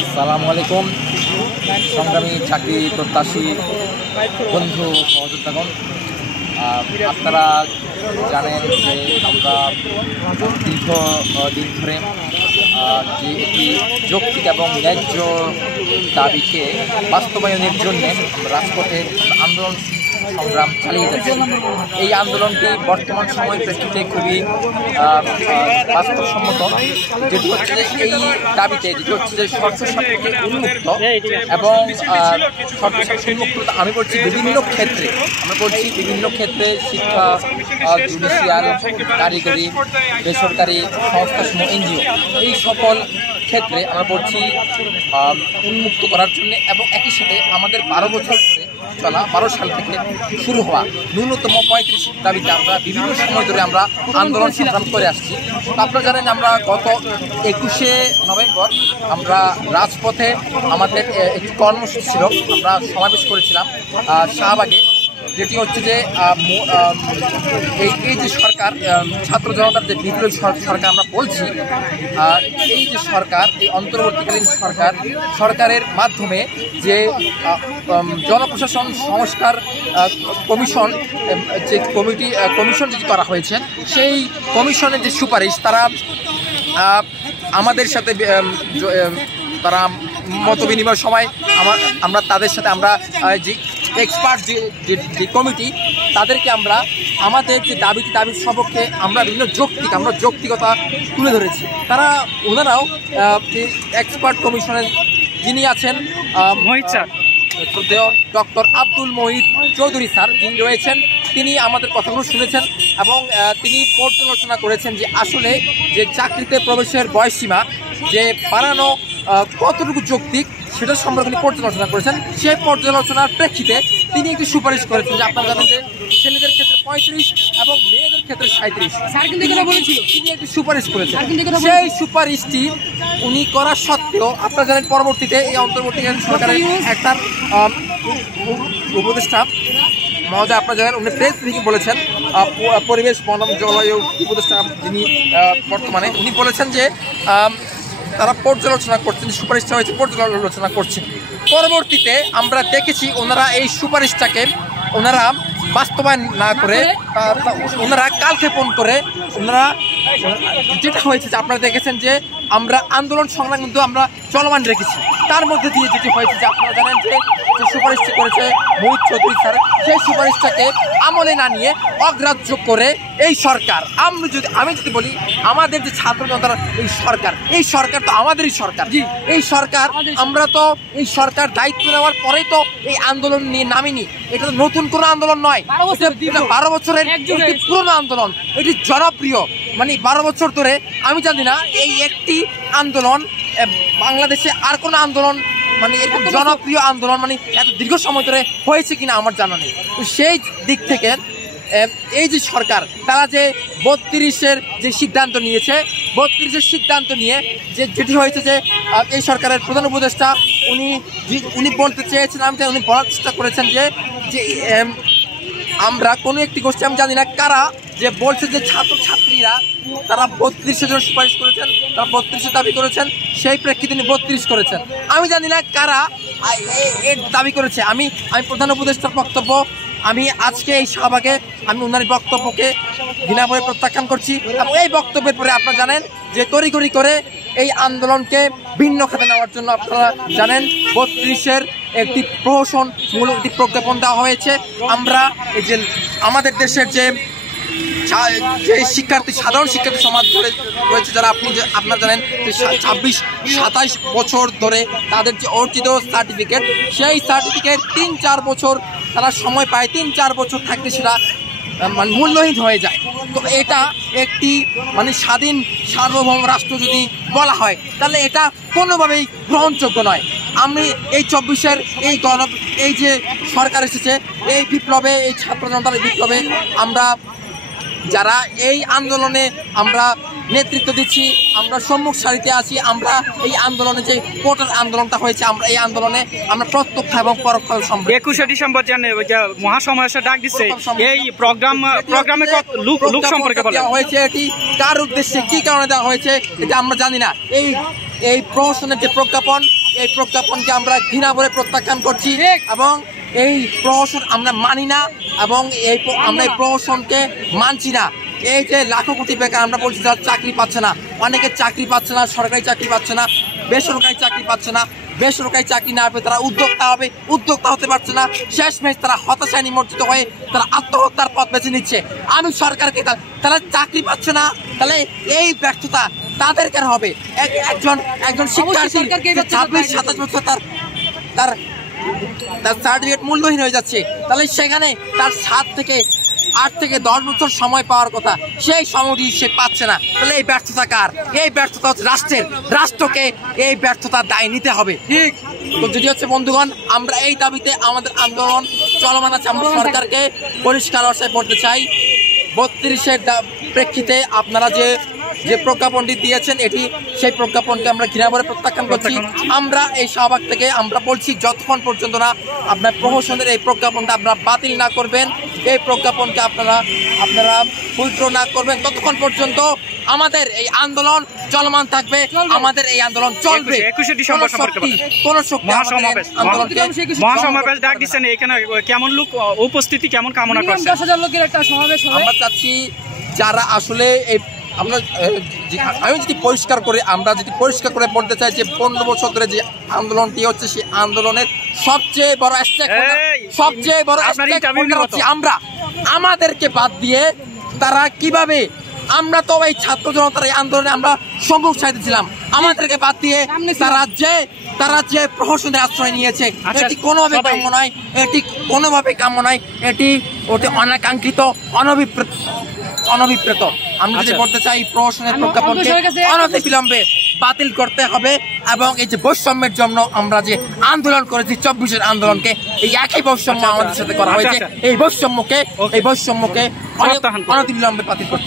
আসসালামু আলাইকুম সংগ্রামী চাকরি প্রত্যাশী বন্ধু সহযোদ্ধাগণ, আপনারা জানেন যে আমরা দীর্ঘদিন ধরে যে একটি যৌক্তিক এবং ন্যায্য দাবিকে বাস্তবায়নের জন্য রাজপথে আন্দোলন সংগ্রাম চালিয়ে যাচ্ছে। এই আন্দোলনটি বর্তমান সময়ের প্রেক্ষিতে খুবই বাস্তবসম্মত, যেটি হচ্ছে যে এই দাবিতে যেটি হচ্ছে যে শর্তসাপেক্ষে উন্মুক্ত এবং শর্তসাপেক্ষে উন্মুক্ত আমি বলছি বিভিন্ন ক্ষেত্রে, আমরা বলছি বিভিন্ন ক্ষেত্রে শিক্ষা, জুডিশিয়াল, কারিগরি, বেসরকারি সংস্থাসমূহ, এনজিও, এই সকল ক্ষেত্রে আমরা বলছি উন্মুক্ত করার জন্য এবং একই সাথে আমাদের 12 বছর ধরে চলা 12 সাল থেকে শুরু হওয়া ন্যূনতম 35 দাবিতে আমরা বিভিন্ন সময় ধরে আমরা আন্দোলন সংগ্রাম করে আসছি। আপনারা জানেন আমরা গত 21শে নভেম্বর আমরা রাজপথে আমাদের একটি কর্মসূচি ছিল, আমরা সমাবেশ করেছিলাম শাহবাগে, যেটি হচ্ছে যে এই যে সরকার ছাত্র জনতার যে বিপ্লবী সরকার আমরা বলছি, এই যে সরকার, এই অন্তর্বর্তীকালীন সরকারের মাধ্যমে যে জনপ্রশাসন সংস্কার কমিশন যে কমিশন যেটি করা হয়েছে, সেই কমিশনের যে সুপারিশ তারা আমাদের সাথে তারা মত বিনিময়ের সময় আমরা তাদের সাথে আমরা যে এক্সপার্ট যে কমিটি তাদেরকে আমরা আমাদের যে দাবির সপক্ষে আমরা বিভিন্ন যৌক্তিকতা তুলে ধরেছি। ওনারাও এক্সপার্ট কমিশনের যিনি আছেন ডক্টর আব্দুল মহিদ চৌধুরী স্যার, যিনি রয়েছেন, তিনি আমাদের কথাগুলো শুনেছেন এবং তিনি পর্যালোচনা করেছেন যে আসলে যে চাকরিতে প্রবেশের বয়সসীমা যে বাড়ানো কতটুকু যৌক্তিক সেটা সম্পর্কে তিনি পর্যালোচনা করেছেন। সেই পর্যালোচনার প্রেক্ষিতে তিনি একটি সুপারিশ করেছেন যে আপনারা জানেন যে ছেলেদের ক্ষেত্রে 35 এবং মেয়েদের ক্ষেত্রে 37 তিনি একটি সুপারিশ করেছেন। সেই সুপারিশটি উনি করা সত্ত্বেও আপনারা জানেন পরবর্তীতে এই অন্তর্বর্তীকালীন সরকারের একটা উপদেষ্টা মহোদয়, আপনারা জানেন উনি প্রেস ব্রিফিং বলেছেন, পরিবেশ বনাম জলবায়ু উপদেষ্টা যিনি বর্তমানে, উনি বলেছেন যে তারা পর্যালোচনা করছেন, সুপারিশটা হয়েছে পর্যালোচনা করছেন। পরবর্তীতে আমরা দেখেছি ওনারা এই সুপারিশটাকে ওনারা বাস্তবায়ন না করে ওনারা কালক্ষেপণ করে ওনারা যেটা হয়েছে যে আপনারা দেখেছেন যে আমরা আন্দোলন সংগ্রাম কিন্তু আমরা চলমান রেখেছি। তার মধ্যে দিয়ে যেটি হয়েছে যে আপনারা জানেন যে সুপারিশটি করেছে মহিদ চৌধুরী স্যার, সেই সুপারিশটাকে আমলে না নিয়ে অগ্রাহ্য করে এই সরকার, আমি যদি বলি আমাদের যে ছাত্র জনতার এই সরকার তো আমাদেরই সরকার। এই সরকার, আমরা তো এই সরকার দায়িত্ব নেওয়ার পরেই তো এই আন্দোলন নিয়ে নামিনি। এটা তো নতুন কোনো আন্দোলন নয়, 12 বছরের একটি পুরনো আন্দোলন, এটি জনপ্রিয়। মানে 12 বছর ধরে আমি জানি না এই একটি আন্দোলন বাংলাদেশে আর কোনো আন্দোলন মানে এরকম জনপ্রিয় আন্দোলন মানে এত দীর্ঘ সময় ধরে হয়েছে কিনা আমার জানা নেই। তো সেই দিক থেকে এই যে সরকার তারা যে 32-এর যে সিদ্ধান্ত নিয়েছে, 32-এর সিদ্ধান্ত নিয়ে যেটি হয়েছে যে এই সরকারের প্রধান উপদেষ্টা উনি বলতে চেয়েছেন, উনি বলার চেষ্টা করেছেন যে আমরা কোনো একটি গোষ্ঠী, আমি জানি না কারা, যে বলছে যে ছাত্রছাত্রীরা তারা 32-এর জন্য সুপারিশ করেছেন, তারা 32-এর দাবি করেছেন, সেই প্রেক্ষিতে তিনি 32 করেছেন। আমি জানি না কারা এর দাবি করেছে। আমি প্রধান উপদেষ্টার বক্তব্য, আমি আজকে এই শাহবাগে আমি ওনার বক্তব্যকে ঘৃণাভরে প্রত্যাখ্যান করছি এবং এই বক্তব্যের পরে আপনারা জানেন যে তড়িঘড়ি করে এই আন্দোলনকে ভিন্ন খাতে নেওয়ার জন্য আপনারা জানেন 32-এর একটি প্রহসনমূলক একটি প্রজ্ঞাপন দেওয়া হয়েছে। আমরা এই যে আমাদের দেশের যে সাধারণ শিক্ষার্থী সমাজ ধরে রয়েছে, যারা আপনারা জানেন যে 26-27 বছর ধরে তাদের যে অর্জিত সার্টিফিকেট, সেই সার্টিফিকেট 3-4 বছর তারা সময় পায়, 3-4 বছর থাকতে সেটা মানে মূল্যহীন হয়ে যায়। তো এটা একটি মানে স্বাধীন সার্বভৌম রাষ্ট্র যদি বলা হয় তাহলে এটা কোনোভাবেই গ্রহণযোগ্য নয়। আমি এই 24-এর এই যে সরকার এসেছে, এই বিপ্লবে, এই ছাত্র জনতার বিপ্লবে আমরা যারা এই আন্দোলনে আমরা নেতৃত্ব দিচ্ছি, আমরা সম্মুখ সারিতে আছি। আমরা এই আন্দোলনে যে কোটার আন্দোলনটা হয়েছে, আমরা এই আন্দোলনে আমরা প্রত্যক্ষ এবং পরোক্ষ 21শে ডিসেম্বর মহাসমাবেশে ডাক দিচ্ছে, এই প্রোগ্রামে লোক সম্পর্কে বলা হয়েছে, এটি কার উদ্দেশ্যে কি কারণে দেওয়া হয়েছে এটা আমরা জানি না। এই প্রহসনের যে প্রজ্ঞাপন, এই প্রজ্ঞাপনকে আমরা ঘৃণা ভরে প্রত্যাখ্যান করছি এবং এই প্রহসন আমরা মানি না এবং আমরা এই প্রহসনকে মানছি না। এই যে লাখো কোটি বেকার, আমরা বলছি যারা চাকরি পাচ্ছে না, অনেকে চাকরি পাচ্ছে না, সরকারি চাকরি পাচ্ছে না, বেসরকারি চাকরি পাচ্ছে না, বেসরকারি চাকরি না পেয়ে তারা উদ্যোক্তা হতে পারছে না। শেষমেশ তারা হতাশায় নিমজ্জিত হয়ে তারা আত্মহত্যার পথ বেছে নিচ্ছে। আমি সরকারকে, তারা চাকরি পাচ্ছে না, তাহলে এই ব্যর্থতা তাদের কেন হবে? একজন শিক্ষার্থী 26-27 বছর তার সার্টিফিকেট মূল্যহীন হয়ে যাচ্ছে, তাহলে সেখানে তার 7 থেকে 8 থেকে 10 বছর সময় পাওয়ার কথা, সেই সময়টি সে পাচ্ছে না। তাহলে এই ব্যর্থতা কার? এই ব্যর্থতা হচ্ছে রাষ্ট্রের। রাষ্ট্রকে এই ব্যর্থতার দায় নিতে হবে। ঠিক তো যদি হচ্ছে বন্ধুগণ, আমরা এই দাবিতে আমাদের আন্দোলন চলমান আছে। আমরা সরকারকে পরিষ্কার ভাষায় বলতে চাই, 32-এর প্রেক্ষিতে আপনারা যে প্রজ্ঞাপনটি দিয়েছেন, সেই প্রজ্ঞাপনকে আমরা ঘৃণা ভরে প্রত্যাখ্যান করছি। আমরা এই শাহবাগ থেকে আমরা বলছি, যতক্ষণ পর্যন্ত না আপনার প্রহসনের এই প্রজ্ঞাপনটা আপনারা বাতিল না করবেন, এই প্রজ্ঞাপনকে আপনারা উইথড্র না করবেন, ততক্ষণ পর্যন্ত আমাদের এই আন্দোলন চলমান থাকবে, আমাদের এই আন্দোলন চলবে। 21শে ডিসেম্বর কোন শক্তি আন্দোলনকে মহাসমাবেশ ডাক দিচ্ছেন, এখানে কেমন লোক উপস্থিতি কেমন কামনা করছেন? 10,000 লোকের একটা সমাবেশ হবে। আমরা চাচ্ছি যারা আসলে আমি যদি পরিষ্কার করে বলতে চাই যে 15 বছর ধরে যে আন্দোলনটি হচ্ছে, সেই আন্দোলনের সবচেয়ে বড় হচ্ছে আমরা। আমাদেরকে বাদ দিয়ে তারা কিভাবে, আমরা তো এই ছাত্র জনতার এই আন্দোলনে আমরা সম্মুখ সারিতে ছিলাম, আমাদেরকে বাদ দিয়ে তারা যে প্রহসনের আশ্রয় নিয়েছে, এটি কোনোভাবে কাম্য নয়, এটি অনাকাঙ্ক্ষিত, অনভিপ্রেত। আমরা যদি বলতে চাই, প্রহসনের প্রজ্ঞাপনকে অনতিবিলম্বে বাতিল করতে হবে এবং এই যে বৈষম্যের জন্য আমরা যে আন্দোলন করেছি, 24-এর আন্দোলনকে, এই একই বৈষম্য আমাদের সাথে করা হয়েছে, এই বৈষম্যকে অনতিবিলম্বে বাতিল করতে হবে।